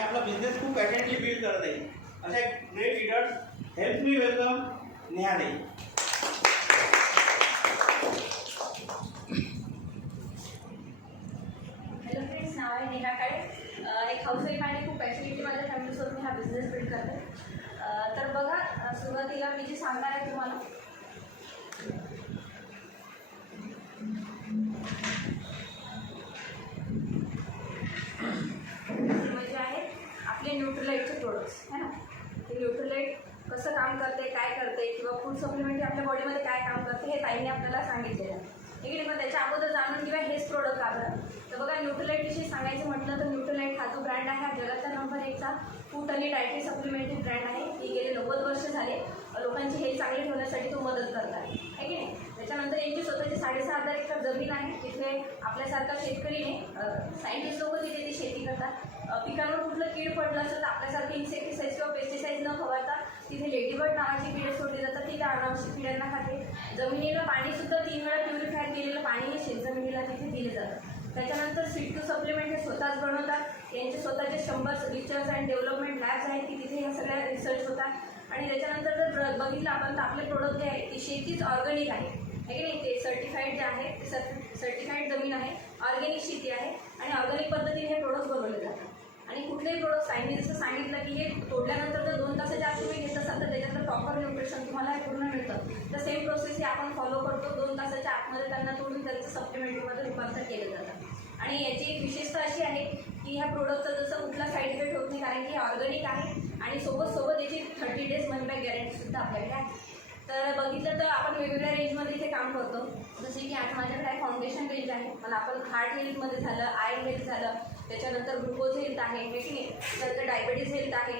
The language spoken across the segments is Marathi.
आणि आपला बिझनेस खूप पॅशनेटली बिल्ड करत आहे. अशा एक great leaders. Help me welcome नेहाताई. हॅलो फ्रेंड्स, नाव आहे नेहा काळे. एक हाऊसवाईफ आणि खूप पॅशनेटली माझ्या फॅमिलीसोबत मी हा बिझनेस बिल्ड करते. तर बघा, सुरुवातीला मी जे सांगणार आहे तुम्हाला, म्हणजे आहे आपले न्यूट्रलाइटचे प्रोडक्ट्स है ना. हे न्यूट्रलाइट कसं काम करते, काय करते, किंवा फूड सप्लिमेंट आपल्या बॉडीमध्ये काय काम करते हे ताईने आपल्याला सांगितलेलं आहे. ठीक आहे. पण त्याच्या अगोदर जाणून घेऊया हेच प्रोडक्ट का बरं. तर बघा, न्यूट्रलाइटविषयी सांगायचं म्हटलं तर न्यूट्रलाइट हा जो ब्रँड आहे हा जगातला नंबर 1चा फूड आणि डायटरी सप्लिमेंटरी ब्रँड आहे. ही गेले 90 वर्ष झाले लोकांची हेल्थ चांगली ठेवण्यासाठी तो मदत करत आहे की नाही. त्याच्यानंतर यांची स्वतःची 6,500 एकर जमीन आहे. तिथे आपल्यासारखा शेतकरी नाही, सायंटिस्ट लोक तिथे ती शेती करतात. पिकांवर कुठलं कीड पडलं असेल तर आपल्यासारखे इन्सेक्टिसाइड्स किंवा पेस्टिसाइड्स न फवारता तिथे लेडीबर्ड नावाची किडे सोडली जातात. ती त्या अनावश्यक किड्यांना खाते. जमिनीला पाणीसुद्धा 3 वेळा प्युरिफाय केलेलं पाणी हे शेतजमिनीला तिथे दिले जातं. त्याच्यानंतर सीड2 सप्लिमेंट हे स्वतःच बनवतात. यांचे स्वतःचे 100 रिसर्च अँड डेव्हलपमेंट लॅब्स आहेत की तिथे ह्या सगळ्या रिसर्च होतात. आणि त्याच्यानंतर जर बघितलं आपण तर आपले प्रोडक्ट जे आहे ती शेतीच ऑर्गॅनिक आहे की नाही. ते सर्टिफाईड जे आहे ते सर्टिफाईड जमीन आहे, ऑर्गॅनिक शेती आहे आणि ऑर्गॅनिक पद्धतीने हे प्रोडक्ट बनवले जातात. आणि कुठलेही प्रोडक्ट सायन्सने जसं सांगितलं की हे तोडल्यानंतर जर 2 तासाच्या आत तुम्ही घेत असाल तर त्याच्यातलं प्रॉपर न्यूट्रिशन तुम्हाला हे पूर्ण मिळतं. तर सेम प्रोसेस ही आपण फॉलो करतो. 2 तासाच्या आतमध्ये त्यांना तोडून त्यांचं सप्लिमेंटरीमध्ये रूपांतर केलं जातं. आणि याची एक विशेषता अशी आहे की ह्या प्रोडक्टचा जसं कुठला साईड इफेक्ट होत नाही, कारण की हे ऑर्गॅनिक आहे आणि सोबत याची 30 डेज मनी बॅक गॅरंटीसुद्धा आपल्याकडे आहे. तर बघितलं तर आपण वेगवेगळ्या रेंजमध्ये इथे काम करतो. जसे की आता माझ्याकडे आहे फाउंडेशन रेंज आहे. मला आपण हार्ट हेल्थमध्ये झालं, आय हेल्थ झालं, त्याच्यानंतर ग्लुकोज हेल्थ आहे की नाही, त्यानंतर डायबिटीज हेल्थ आहे.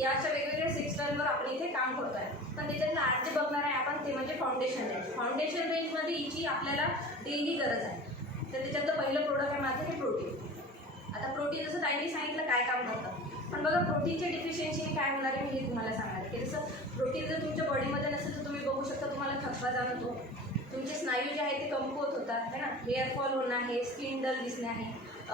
या अशा वेगवेगळ्या सेक्शनवर आपण इथे काम करतो आहे. पण त्याच्यातलं आज जे बघणार आहे आपण ते म्हणजे फाउंडेशन रेंज. फाउंडेशन रेंजमध्ये हिची आपल्याला डेली गरज आहे. तर त्याच्यातलं पहिलं प्रोडक्ट आहे माझं हे प्रोटीन. आता प्रोटीन जसं ताईंनी सांगितलं काय काम करतं, पण बघा प्रोटीनच्या डिफिशियन्सीने काय होणार आहे मी हे तुम्हाला सांगणार आहे. की जसं प्रोटीन जर तुमच्या बॉडीमध्ये नसेल तर तुम्ही बघू शकता तुम्हाला थकवा जाणवतो, तुमचे स्नायू जे आहे ते कमकुवत होतात है ना, हेअरफॉल होणं आहे, स्किन डल दिसणे आहे,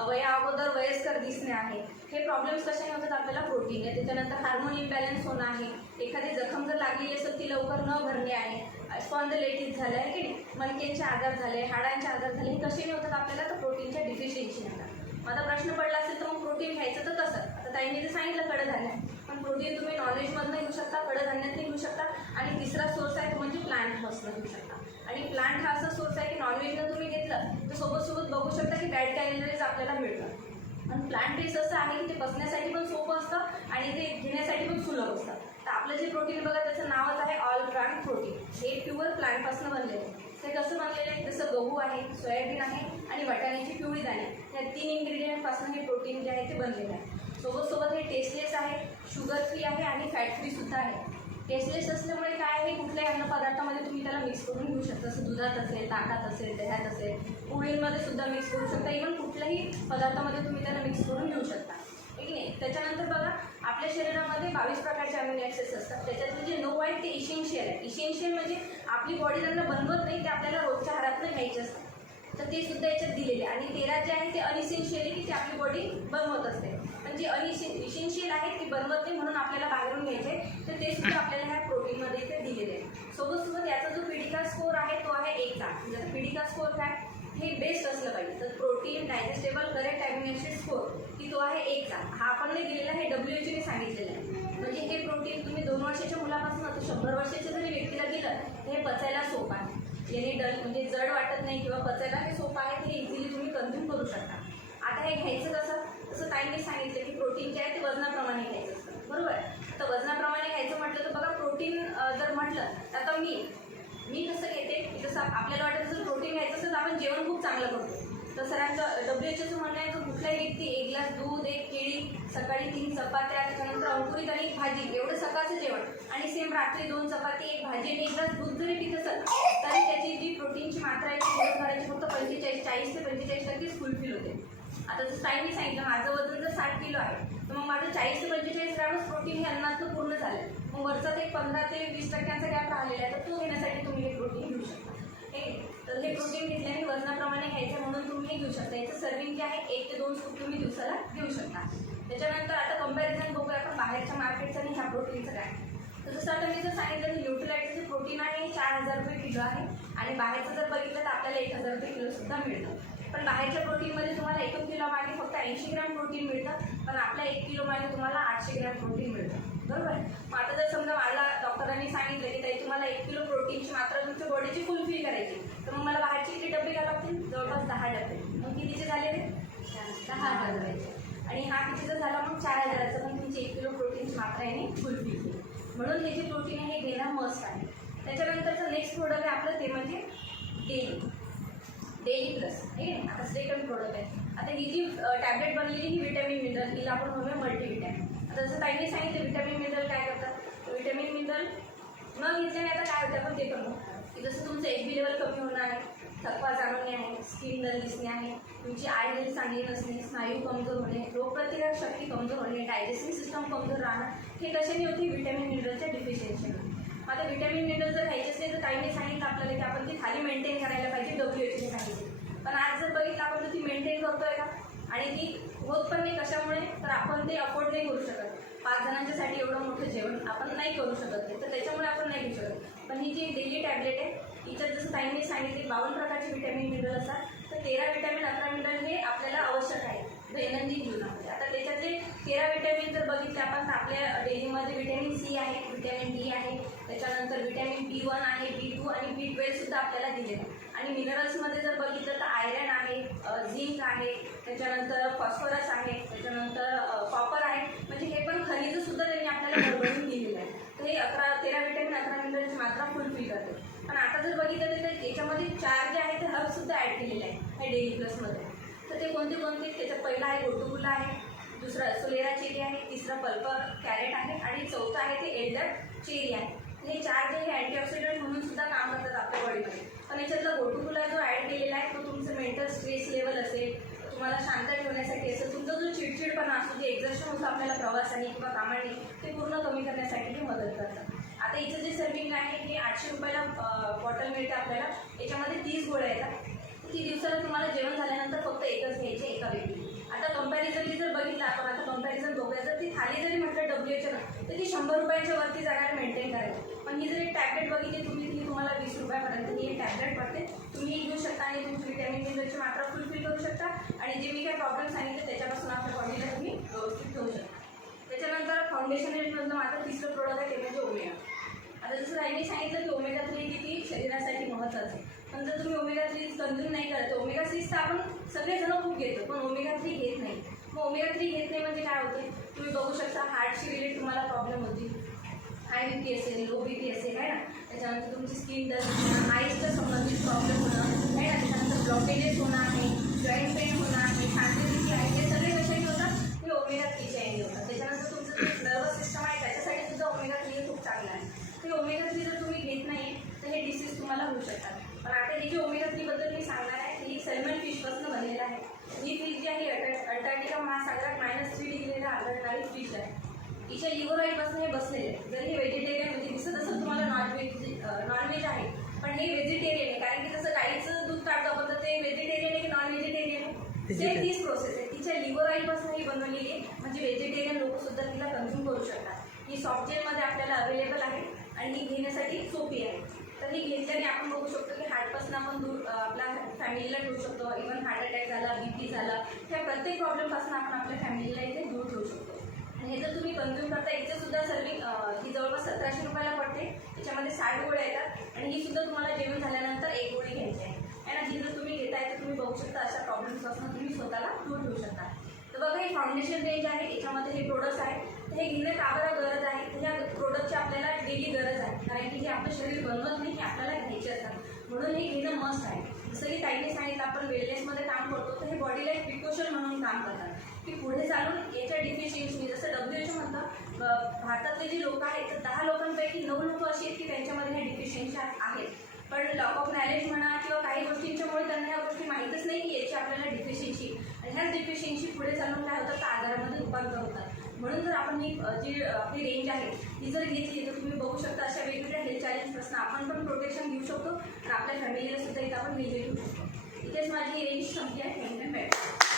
वया अगोदर वयस्कर दिसणे आहे. हे प्रॉब्लेम्स कशाने होतात आपल्याला प्रोटीन आहे. त्याच्यानंतर हार्मोन इम्बॅलन्स होणं आहे, एखादी जखम जर लागलेली असेल ती लवकर न भरणे आहे, स्पॉन्डिलायटिस झालं आहे की नाही, मणक्यांचे आजार झाले, हाडांचे आजार झाले, हे कशाने होतात आपल्याला तर प्रोटीनच्या डिफिशियन्सी होतात. माझा प्रश्न पडला असेल तर मग प्रोटीन घ्यायचं तर कसं. आता ताईंनी जे सांगितलं कडधान्य, पण प्रोटीन तुम्ही नॉनव्हेजमधनं घेऊ शकता, कडधान्यातही घेऊ शकता आणि तिसरा सोर्स आहे तो म्हणजे प्लांटपासून घेऊ शकता. आणि प्लांट हा असा सोर्स आहे की नॉनव्हेजनं तुम्ही घेतलं तर सोबत बघू शकता की बॅड कॅलरीज आपल्याला मिळतात. पण प्लांट बेस असं आहे की ते पचण्यासाठी पण सोपं असतं आणि ते घेण्यासाठी पण सुलभ असतं. तर आपलं जे प्रोटीन बघा त्याचं नावच आहे ऑल प्लांट प्रोटीन. हे प्युअर प्लांटपासून बनलेलं आहे. ते कसं बनलेलं आहे, जसं गहू आहे, सोयाबीन आहे आणि वाटाण्याची पिवळी दाणे, या 3 इन्ग्रेडियंटपासून हे प्रोटीन जे आहे ते बनलेलं आहे. सोबत हे टेस्टलेस आहे, शुगर फ्री आहे आणि फॅट फ्री सुद्धा आहे. टेस्टलेस असल्यामुळे काय आहे, कुठल्याही अन्नपदार्थामध्ये तुम्ही त्याला मिक्स करून घेऊ शकता. जसं दुधात असेल, ताकात असेल, दह्यात असेल, पोळींमध्ये सुद्धा मिक्स करू शकता. इव्हन कुठल्याही पदार्थामध्ये तुम्ही त्याला मिक्स करून घेऊ शकता ठीक आहे. त्याच्यानंतर बघा आपल्या शरीरामध्ये 22 प्रकारचे अमिनो ॲसिड्स असतात. त्याच्यातले जे 9 आहेत ते इसेन्शियल आहे. इसेन्शियल म्हणजे आपली बॉडी त्यांना बनवत नाही, ते आपल्याला रोजच्या आहारातनं घ्यायचे असतात. तर ते सुद्धा याच्यात दिलेले आहे. आणि 13 जे आहे ते अनइसेन्शियल आहे की ते आपली बॉडी बनवत असते. पण जे इसेन्शियल आहे ती बनवत नाही म्हणून आपल्याला बाहेरून घ्यायचे, तर ते सुद्धा आपल्याला ह्या प्रोटीनमध्ये इथे दिलेले आहे. सोबत याचा जो पीडिका स्कोर आहे तो आहे 1चा. म्हणजे पीडिका स्कोर काय हे बेस्ट असलं पाहिजे. तर protein digestible correct amino acid score की तो आहे 1चा. हा आपण नाही दिलेला, हे WHOने सांगितलेलं आहे. म्हणजे हे प्रोटीन तुम्ही 2 वर्षाच्या मुलापासून आता 100 वर्षाच्या जरी व्यक्तीला दिलं तर हे पचायला सोपं आहे. याने म्हणजे जड वाटत नाही किंवा पचायला हे सोपं आहे, ते इझिली तुम्ही कन्झ्युम करू शकता. आता हे घ्यायचं कसं, जसं ताईंनी सांगितलं की प्रोटीन जे आहे ते वजनाप्रमाणे घ्यायचं असतं बरोबर. तर वजनाप्रमाणे घ्यायचं म्हटलं तर बघा प्रोटीन जर म्हटलं तर आता मी कसं घेते की जसं आपल्याला वाटतं जर प्रोटीन घ्यायचं असेल तर आपण जेवण खूप चांगलं करतो. तर सरांचं WHOचं म्हणणं आहे की कुठल्याही व्यक्ती 1 ग्लास दूध, 1 केळी, सकाळी 3 चपात्या, त्याच्यानंतर अंकुरित आणि 1 भाजी एवढं सकाळचं जेवण आणि सेम रात्री 2 चपाती, 1 भाजी आणि 1 ग्लास दूध जरी पित असेल तरी त्याची जी प्रोटीनची मात्रा आहे ती दिवसभराची फक्त 40 ते 45% फुलफिल होते. आता जसं ताईंनी सांगितलं माझं वजन जर 60 किलो आहे तर मग माझं 40 ते 45 ग्रॅमच प्रोटीन हे अन्नातनं पूर्ण झालं. मग वरचा ते 15 ते 20% गॅप राहिलेला आहे, तर तो घेण्यासाठी तुम्ही हे प्रोटीन घेऊ शकता. तर हे प्रोटीन घेतल्याने वजनाप्रमाणे घ्यायचं म्हणून तुम्ही घेऊ शकता. याचं सर्विंग जे आहे 1 ते 2 स्कूप तुम्ही दिवसाला घेऊ शकता. त्याच्यानंतर आता बाहेरच्या मार्केटचं आणि ह्या प्रोटीनचं काय. तर जसं आता मी जर सांगितलं की न्यूट्रीलाइटचं जे प्रोटीन आहे 4,000 रुपये किलो आहे आणि बाहेरचं जर बघितलं तर आपल्याला 1,000 रुपये किलोसुद्धा मिळतं. पण बाहेरच्या प्रोटीनमध्ये तुम्हाला 1 किलो मागे फक्त 80 ग्रॅम प्रोटीन मिळतं, पण आपल्या 1 किलो मागे तुम्हाला 800 ग्रॅम प्रोटीन मिळतं. बरोबर. मग आता जर समजा मला डॉक्टरांनी सांगितलं की ताई तुम्हाला 1 किलो प्रोटीनची मात्रा तुमच्या बॉडीची फुलफिल करायची, तर मग मला बाहेरचे किती डबे घ्यावे लागतील? जवळपास 10 डबे. मग कितीचे झाले ते? 10,000 रुपयाचे. आणि हा कितीचा झाला मग? 4,000चा. पण तुमची 1 किलो प्रोटीनची मात्रा याने फुलफिल केली. म्हणून हे जे प्रोटीन आहे हे घेणं मस्ट आहे. त्याच्यानंतरचं नेक्स्ट प्रोडक्ट आहे आपलं ते म्हणजे डेली प्लस. ठीक आहे. आता सेकंड प्रोडक्ट आहे. आता ही जी टॅबलेट बनलेली ही विटॅमिन मिनरल, हिला आपण म्हणूया मल्टीविटॅमिन. आता जसं ताईंनी सांगितलं विटॅमिन मिनरल काय करतात, विटॅमिन मिनरल न घेतल्याने आता काय होतं आपण ते पण बघतो की जसं तुमचं HB लेवल कमी होणं आहे, थकवा जाणवणे आहे, स्किन डल दिसणे आहे, तुमची आय हेल्थ चांगली नसणे, स्नायू कमजोर होणे, रोगप्रतिकारक शक्ती कमजोर होणे, डायजेस्टिव्ह सिस्टम कमजोर राहणं, हे कशाने होते? विटॅमिन मिनरलच्या डिफिशियन्सी. आता विटॅमिन मिनरल जर घ्यायचे असेल तर ताईंनी सांगितलं आपल्याला की आपण ती खाली मेंटेन करायला पाहिजे, WHO ने सांगितले. पण आज जर बघितलं आपण तर ती मेंटेन करतोय का? आणि ती होत पण नाही. कशामुळे? तर आपण ते अफोर्ड नाही करू शकत. 5 जणांच्यासाठी एवढं मोठं जेवण आपण नाही करू शकत नाही, तर त्याच्यामुळे आपण नाही घेऊ शकत. पण ही जी डेली टॅबलेट आहे हिच्यात जसं ताईंनी सांगितले 52 प्रकारचे विटॅमिन मिनरल असतात, तर 13 विटॅमिन 11 मिनरल हे आपल्याला आवश्यक आहे दैनंदिन जीवनामध्ये. आता त्याच्यातले 13 विटॅमिन जर बघितले आपण तर आपल्या डेलीमध्ये विटॅमिन C आहे, विटॅमिन D आहे, त्याच्यानंतर विटॅमिन B1 आहे, B2 आणि B12 सुद्धा आपल्याला दिले आहे. आणि मिनरल्समध्ये जर बघितलं तर आयरन आहे, झिंक आहे, त्याच्यानंतर फॉस्फरस आहे, त्याच्यानंतर कॉपर आहे. म्हणजे हे पण खनिज सुद्धा त्यांनी आपल्याला भरभरून दिलेलं आहे. तर हे 13 विटॅमिन 11 मिनरलची मात्रा फुलफिल करते. पण आता जर बघितलं तर याच्यामध्ये 4 जे आहे ते हर्ब सुद्धा ॲड केलेले आहे ह्या डेली प्लसमध्ये. तर ते कोणते कोणते? त्याच्यात पहिला आहे गोटुकुला आहे, दुसरा सोलेरा चेरी आहे, तिसरा पल्पर कॅरेट आहे आणि चौथा आहे ते एल्डर चेरी आहे. हे 4 जे हे अँटीऑक्सिडंट म्हणून सुद्धा काम करतात आपल्या बॉडीमध्ये. पण याच्यातला गोटुकुला जो ॲड केलेला आहे तो तुमचं मेंटल स्ट्रेस लेवल असेल, तुम्हाला शांत ठेवण्यासाठी असेल, तुमचा जो चिडचिडपणा असतो, जे एक्झर्शन होतं आपल्याला प्रवासाने किंवा कामाने, ते पूर्ण कमी करण्यासाठी हे मदत करतात. आता हिचं जे सर्विंग आहे हे 800 रुपयाला बॉटल मिळते आपल्याला. याच्यामध्ये 30 गोळ्या येतात. ती दिवसाला तुम्हाला जेवण झाल्यानंतर फक्त एकच घ्यायची एका व्यक्ती. आता कंपॅरिझनली जर बघितलं आपण, आता कंपॅरिझन बघूया, जर ती खाली जरी म्हटलं WHO तर ती 100 रुपयाच्या वरती जाणार मेंटेन करायची. पण ही जर एक टॅबलेट बघितली तुम्ही, ती तुम्हाला 20 रुपयापर्यंत ही एक टॅबलेट पडते. तुम्ही ही घेऊ शकता आणि तुमची विटॅमिन मिनरलची मात्रा फुलफिल करू शकता आणि जे मी काही प्रॉब्लेम सांगितले त्याच्यापासून आपल्या बॉडीला तुम्ही व्यवस्थित ठेवू शकता. त्याच्यानंतर फाउंडेशन रेंजमधलं माझं तिसरं प्रोडक्ट आहे ते म्हणजे ओमेगा. आता जसं राहिनी सांगितलं की ओमेगा 3 किती शरीरासाठी महत्त्वाचं आहे. पण जर तुम्ही ओमेगा 3 कंझ्युम नाही करत, ओमेगा 6 तर आपण सगळेजण खूप घेतो पण ओमेगा 3 घेत नाही. मग ओमेगा 3 घेत नाही म्हणजे काय होते? तुम्ही बघू शकता हार्टशी रिलेटेड तुम्हाला प्रॉब्लेम होतील, हाय BP असेल, लो BP असेल आहे ना, त्याच्यानंतर तुमची स्किन डल होणं, आईजच्या संबंधित प्रॉब्लेम होणं आहे ना, त्याच्यानंतर ब्लॉकेजेस होणं आहे, जॉईंट पेन होणं आहे, सांधेदुखी आहे, हे सगळे कशाने होतात? हे ओमेगा 3च्या याने होतात. त्याच्यानंतर तुमचं जे नर्वस सिस्टम आहे त्याच्यासाठी सुद्धा ओमेगा 3 खूप चांगलं आहे. ते ओमेगा 3 जर तुम्ही घेत नाही तर हे डिसीज तुम्हाला होऊ शकतात. पण आता हे जे ओमेगा 3 बद्दल मी सांगणार आहे ही सॅल्मन फिशपासून बनलेलं आहे. ही फिश जी आहे अंटार्क्टिका महासागरात -3 डिग्रीला आढळणारी फिश आहे. हिच्या लिव्हर ऑइलपासून हे बसलेले आहे. जर हे व्हेजिटेरियन म्हणजे दिसत असेल तुम्हाला नॉनव्हेज आहे, पण हे व्हेजिटेरियन आहे. कारण की जसं गाईचं दूध काढतो आपण तर ते व्हेजिटेरियन आहे की नॉन व्हेजिटेरियन आहे, सेम तीच प्रोसेस आहे. तिच्या लिव्हर ऑइलपासून ही बनवलेली आहे, म्हणजे व्हेजिटेरियन लोक सुद्धा तिला कन्झ्युम करू शकतात. ही सॉफ्ट जेलमध्ये आपल्याला अवेलेबल आहे आणि ही घेण्यासाठी सोपी आहे. तर ही घेतल्याने आपण बघू शकतो की हार्टपासून आपण दूर आपल्या फॅमिलीला ठेवू शकतो. इव्हन हार्ट अटॅक झाला, BP झाला, ह्या प्रत्येक प्रॉब्लेमपासून आपण आपल्या फॅमिलीला इथे दूर ठेवू शकतो. आणि हे जर तुम्ही कन्झ्युम करता याचं सुद्धा सर्विंग ही जवळपास 1700 रुपयाला पडते. त्याच्यामध्ये 60 गोळ्या येतात आणि ही सुद्धा तुम्हाला जेवण झाल्यानंतर 1 गोळी घ्यायची आहे. आणि जी जर तुम्ही घेताय तर तुम्ही बघू शकता अशा प्रॉब्लेम्सपासून तुम्ही स्वतःला दूर ठेवू शकता. तर बघा ही फाउंडेशन रेंज आहे, याच्यामध्ये हे प्रोडक्ट्स आहेत. तर हे घेणं का बरं गरज आहे? तर ह्या प्रोडक्टची आपल्याला डेली गरज आहे, कारण की हे आपलं शरीर बनवत नाही, हे आपल्याला घ्यायचे असतात. म्हणून हे घेणं मस्ट आहे. जसं की ताईने सांगितलं आपण वेलनेसमध्ये काम करतो, तर हे बॉडीला एक प्रिकॉशन म्हणून काम करतात की पुढे चालून याच्या डिफिशियन्सी, जसं WHO म्हणतं भारतातले जे लोक आहेत तर 10 लोकांपैकी 9 लोक अशी आहेत की त्यांच्यामध्ये ह्या डिफिशियन्सी आहेत. पण लॉक ऑफ नॉलेज म्हणा किंवा काही गोष्टींच्यामुळे त्यांना ह्या गोष्टी माहीतच नाही की याची आपल्याला डिफिशियन्सी, आणि ह्याच डिफिशियन्सी पुढे चालून काय होतं तर आजारामध्ये रूपांतर होतात. म्हणून जर आपण ही जी आपली रेंज आहे ती जर घेतली तर तुम्ही बघू शकता अशा वेगवेगळ्या हेल्थ चॅलेंजपासून आपण पण प्रोटेक्शन घेऊ शकतो आणि आपल्या फॅमिलीला सुद्धा इथं आपण निजे ठेवू शकतो. इथेच माझी रेंज संपली आहे. Thank you madam.